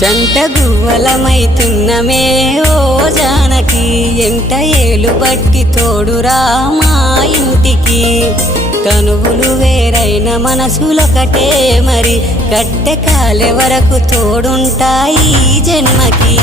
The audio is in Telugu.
జంట గువ్వలమైతున్నమే ఓ జానకి ఎంట ఏలు బట్టి తోడురా మా ఇంటికి కనువులు వేరైన మనసులొకటే మరి కట్టె కాలే వరకు తోడుంటాయి జన్మకి